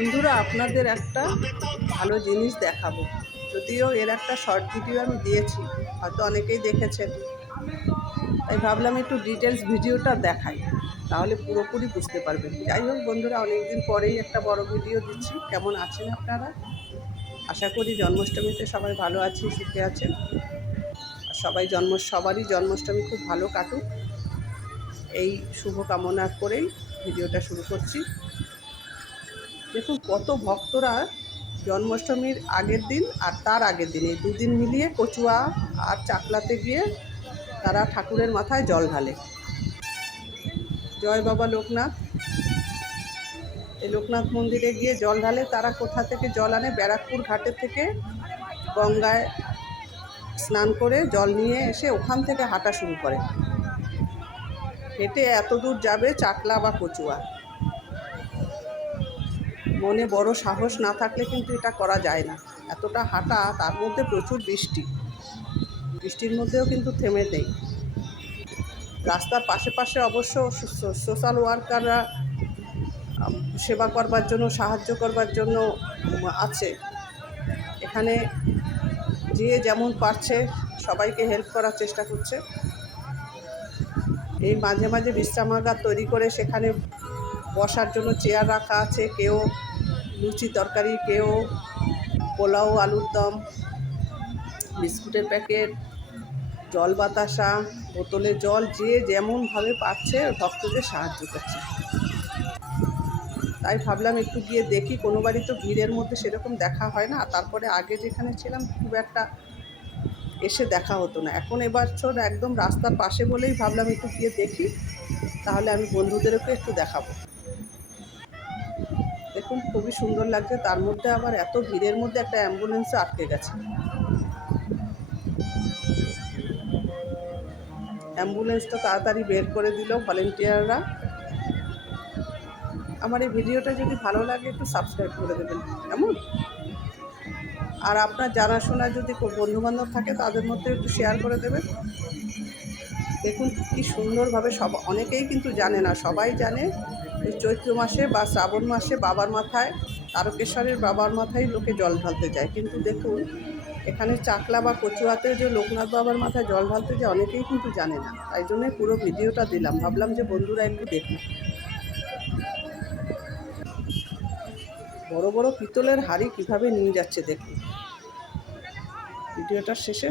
বন্ধুরা, আপনাদের একটা ভালো জিনিস দেখাবো। যদিও এর একটা শর্ট ভিডিও আমি দিয়েছি, হয়তো অনেকেই দেখেছেন। তাই ভাবলাম একটু ডিটেলস ভিডিওটা দেখাই, তাহলে পুরোপুরি বুঝতে পারবেন। যাই হোক বন্ধুরা, অনেকদিন পরেই একটা বড় ভিডিও দিচ্ছি। কেমন আছেন আপনারা? আশা করি জন্মাষ্টমীতে সবাই ভালো আছে সুখে আছেন। আর সবাই জন্ম, সবারই জন্মাষ্টমী খুব ভালো কাটুক। এই শুভ কামনা করেই ভিডিওটা শুরু করছি। দেখুন কত ভক্তরা জন্মাষ্টমীর আগের দিন আর তার আগের দিন। এই দুদিন মিলিয়ে কচুয়া আর চাকলাতে গিয়ে তারা ঠাকুরের মাথায় জল ঢালে। জয় বাবা লোকনাথ। এই লোকনাথ মন্দিরে গিয়ে জল ঢালে, তারা কোথা থেকে জল আনে? ব্যারাকপুর ঘাটের থেকে গঙ্গায় স্নান করে জল নিয়ে এসে ওখান থেকে হাঁটা শুরু করে। হেঁটে এত দূর যাবে চাকলা বা কচুয়া। মনে বড় সাহস না থাকলে কিন্তু এটা করা যায় না। এতটা হাঁটা, তার মধ্যে প্রচুর বৃষ্টি। বৃষ্টির মধ্যেও কিন্তু থেমে নেই। রাস্তার পাশে পাশে অবশ্য সোশ্যাল ওয়ার্কাররা সেবা করবার জন্য, সাহায্য করবার জন্য আছে। এখানে যে যেমন পারছে, সবাইকে হেল্প করার চেষ্টা করছে। এই মাঝে মাঝে বিশ্রামাগার তৈরি করে সেখানে বসার জন্য চেয়ার রাখা আছে, কেউ লুচি তরকারি, কেউ পোলাও, আলুর দম, বিস্কুটের প্যাকেট, জল বাতাসা, বোতলে জল, যে যেমনভাবে পাচ্ছে, ভক্তদের সাহায্য করছে। তাই ভাবলাম একটু গিয়ে দেখি, কোনো বাড়ি তো ভিড়ের মধ্যে সেরকম দেখা হয় না। তারপরে আগে যেখানে ছিলাম, খুব একটা এসে দেখা হতো না। এখন এবার ছোট একদম রাস্তার পাশে বলেই ভাবলাম একটু গিয়ে দেখি, তাহলে আমি বন্ধুদেরকে একটু দেখাবো। দেখুন, খুবই সুন্দর লাগছে। তার মধ্যে আবার এত ভিড়ের মধ্যে একটা অ্যাম্বুলেন্সও আটকে গেছে। অ্যাম্বুলেন্সটা তাড়াতাড়ি বের করে দিল ভলেন্টিয়াররা। আমার এই ভিডিওটা যদি ভালো লাগে, একটু সাবস্ক্রাইব করে দেবেন। কেমন? আর আপনার জানাশোনা যদি বন্ধুবান্ধব থাকে, তাদের মধ্যে একটু শেয়ার করে দেবেন। দেখুন, কি সুন্দরভাবে সব অনেকেই কিন্তু জানে না, সবাই জানে এই চৈত্র মাসে বা শ্রাবণ মাসে বাবার মাথায়, তারকেশ্বরের বাবার মাথায় লোকে জল ঢালতে যায়। কিন্তু দেখুন, এখানে চাকলা বা কচুয়াতে যে লোকনাথ বাবার মাথায় জল ঢালতে যায়, অনেকেই কিন্তু জানে না। তাই জন্যে পুরো ভিডিওটা দিলাম। ভাবলাম যে বন্ধুরা একটু দেখুন। বড় বড় পিতলের হাড়ি কীভাবে নিয়ে যাচ্ছে দেখুন। ভিডিওটার শেষে